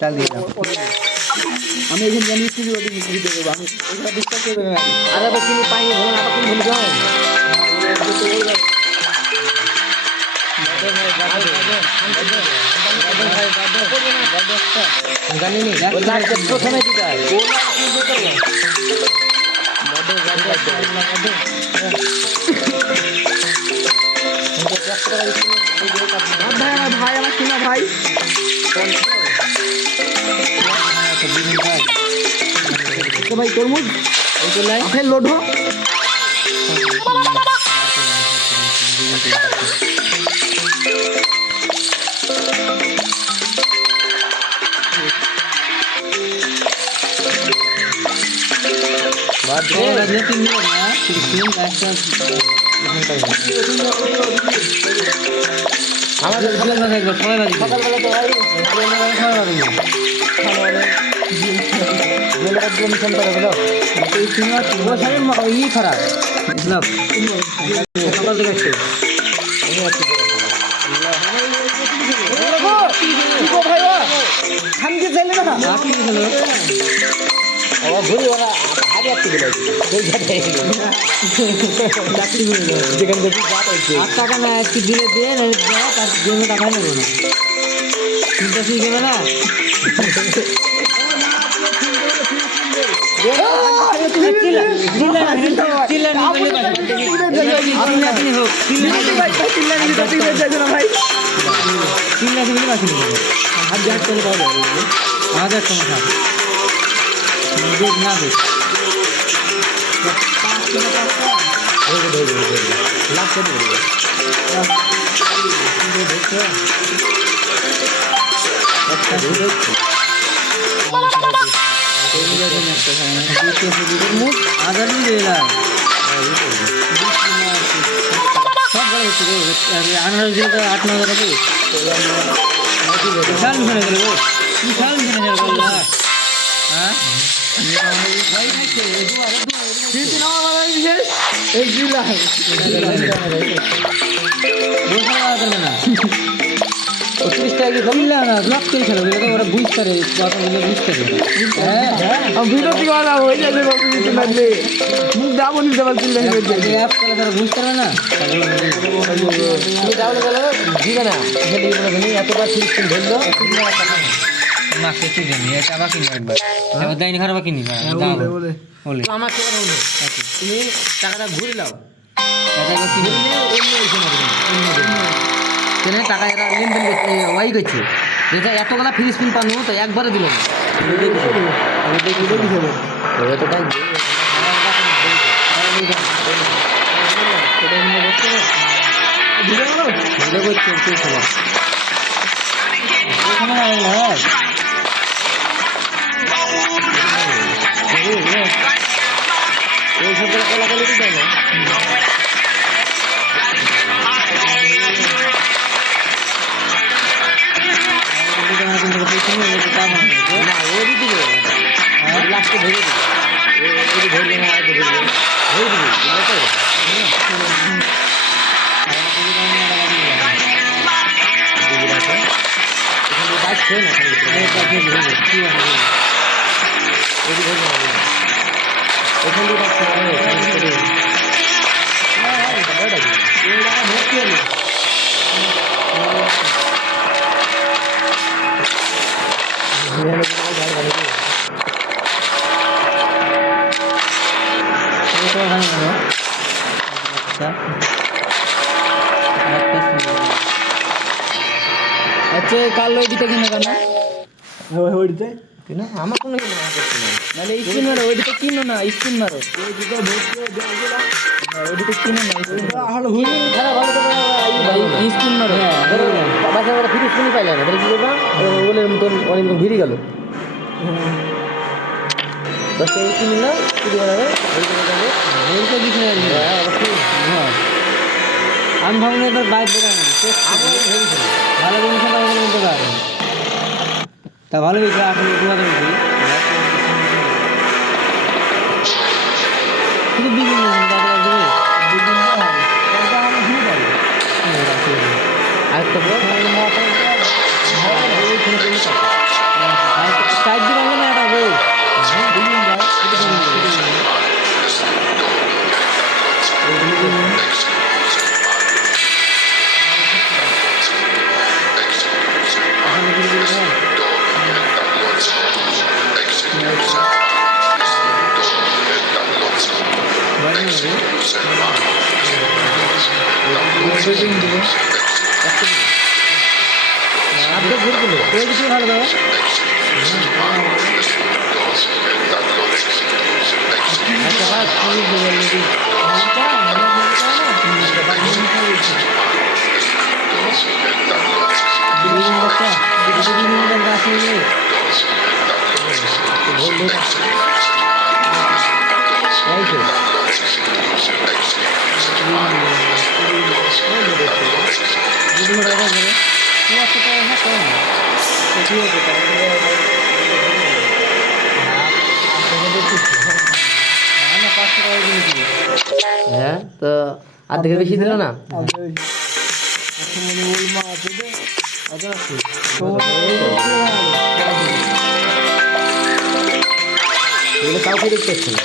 চাল দিয়ে দাও। আমি এখানে জানি স্টিল রোডি দিতে দেবো আমি এটা ডিসকাস করবে না আরে তো কিনি পাইনি ধরুন আটা কোন ভুল যাও জানি নি প্রথমে দিতে হয় ভাই আমার শোনা ভাই ভাই তরমুজ আপেল লোডো আমাদের সকালবেলা তো ভাই ই খারাপ বুঝলাম সকাল থেকে আসছে ঘুরি ওরা হারিয়ে আসতে গেলে যেখান থেকে 8 টাকা না একটু দিলে দিয়ে তার জন্য টাকা নেবো না চিন্তা শুরু গেলে না আনারস দিলে তো 8-9 টাকা বিশাল মিশনে গেল বিশাল মিশনে গেল হ্যাঁ না 30 টাকা কমিল না ব্লক করে খেলো ওরা বুঝতে পারে বুঝতে পারে হ্যাঁ ভিডিও থেকে আনা হয়ে যাবে কিছু লাগলে মুখ দাবো নিতে পারছিল অ্যাপ করে তারা বুঝতে পারে না তুমি তাহলে বলো দিবে না সেটা বলে এতবার 30 দিন ধরলো না কিছু দেয়নি এটা আবার কিনবো একবার এবার দেয়নি খারাপ কিনি বলে আমার কি বলো তুমি টাকাটা ঘুরে নাও টাকা কিনে অন্য কেন টাকা এরা লেনদেন করছে ওয়াই করছে যেটা এতগুলা ফ্রি স্পিন পানো তো একবারে দিল না এতটাই আচ্ছা কাল ওইদিকে কিনে কেন ওইদিকে কিনা আমার কোনো মানে স্ক্রিন মারো ওইদিকে কিনো না স্ক্রিন মারো ওইদিকে কিনো না খারাপ ভালো স্ক্রিন মারো বাচ্চারা ফিরে শুনি পাইলে না তাহলে কি করবা বলে তোর অনেকদিন ঘুরে গেল 10 টাকা কিনি না কিনে বানাবে আমি ভাবলাম এবার বাইর দোকান ভালো জিনিস দোকান তা ভালো হয়েছে আপনি শুধু বিঘিন আরেকটা দুইজন দিব আপনি ভুল দিলো এই কিছু ভালো দাও আচ্ছা ভাই তুমি বলে দিই হ্যাঁ তো আর্ধেকের বেশি দিল না এগুলো কাউকে দেখতে পাচ্ছি না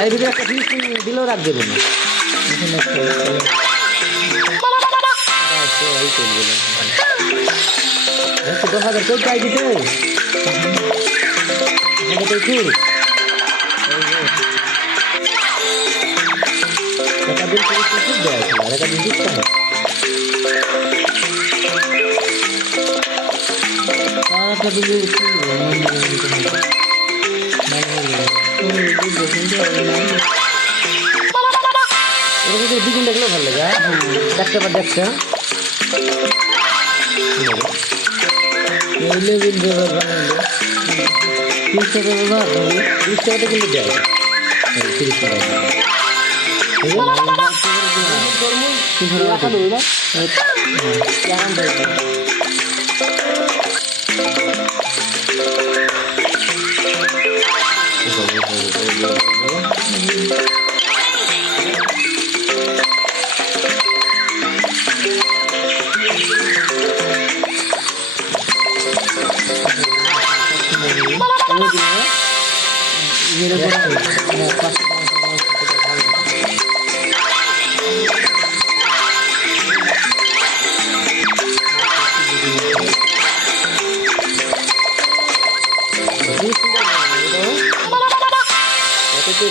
এর ভিতরে একটা জিনিস দিলেও রাখ দেবো না 10,000 কেউ চাই দিতে দ্বিগুণ দেখলেও ভালো লাগে দেখতে পার দেখছে তিরিশ টাকাটা কিন্তু দেয় 30 টাকা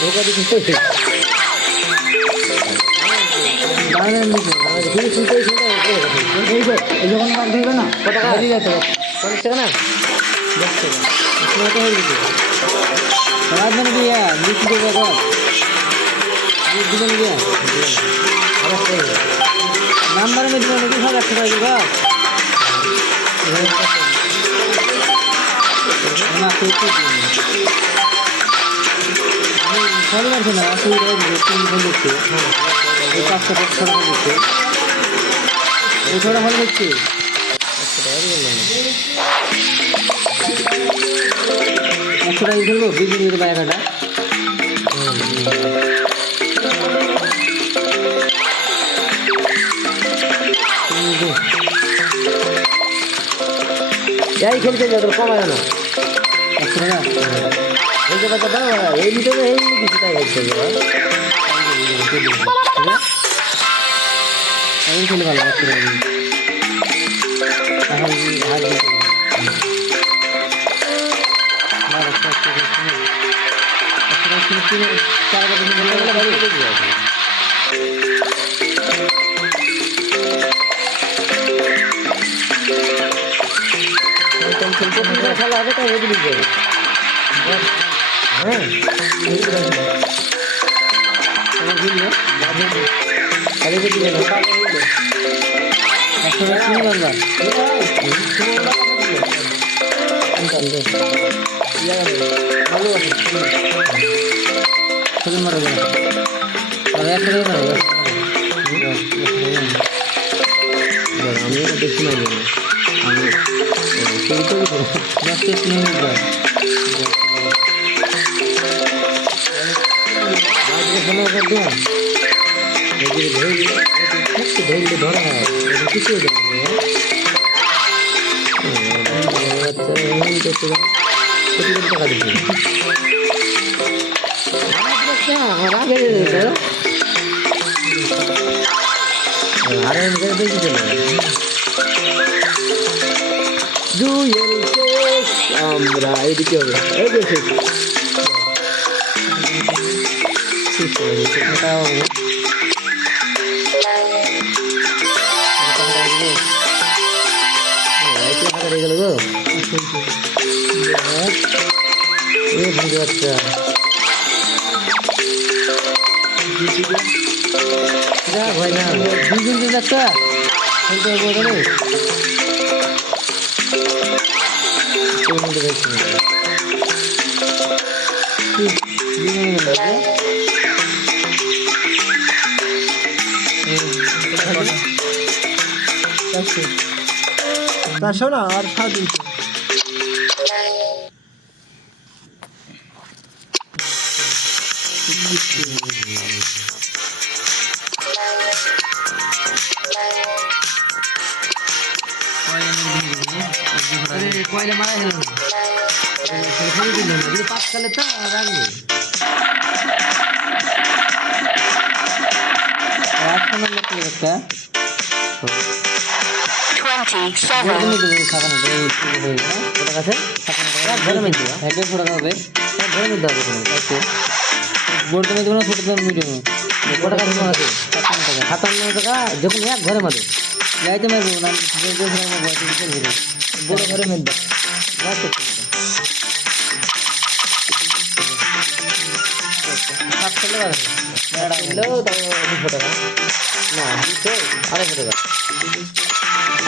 ঢোকা দিচ্ছে যখন কাজ ধরবে না কত টাকা দিয়ে যেতে 50 টাকা না 10 টাকা রাত মানে দিয়া বিক্রি করবো দিবেন দিয়া নাম্বার আমি দিবেন নাকি 1000 টাকা দিব না কিছু ভালো লাগছে না অসুবিধা দিচ্ছে 500 টাকা দিচ্ছে এই ছোটা ভালো দিচ্ছে 100 টাকা ধরবো বিজনেস বাইকাটা যাই খেলতে যাবে কমায় না 100 টাকা এই জায়গাটা দাও এই ভিতরে এই কিছু টাকা খেলতে আমি খেলে ভালো লাগছে খেলা হবে তাই এগুলি যাবে হ্যাঁ আমি দেখি না আমি ধরা হয় কিছু টাকা দিচ্ছি আর আমরা এদিকে হবে এই যে শেষ। এটা হবে গেল গো এ বুঝতে পারছা ভাই না দুজন দিন একটা খেলতে হবে ওখানে চারশো না আর 350। কয়লা মারা গেল পাঁচ সালে তো রাখবে একটা 57 টাকা যখন এক ঘরে মাঝে যাইতে মারবো না বড় ঘরে মেলবে না 200 টাকা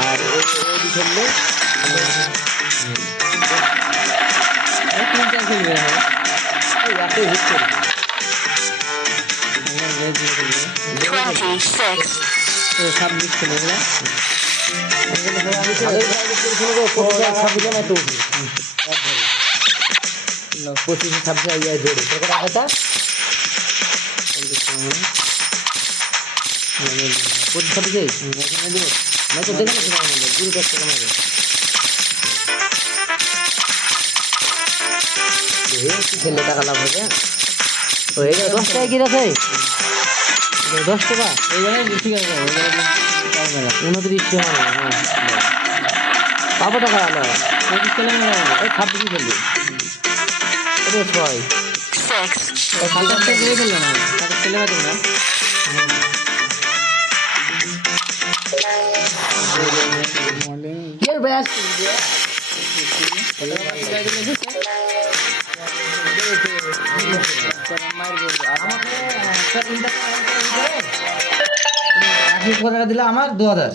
আর খেললে ছাব্বিশ খেলে পঁচিশে 26 জোরে টাকাটা 25 দেবো না তো দেখে না পুরো 10 টাকা মারবে খেললে টাকা লাভ হবে হয়ে গেল 10 টাকা কি আছে 10 টাকা এইবারে ঠিক আছে 29 টাকা পাবো টাকা আলো 25 খেলে 26 খেলবে এটা 6 5 খেলে খেললো না 5 খেলে বাদ না You're best. দিলে আমার 2000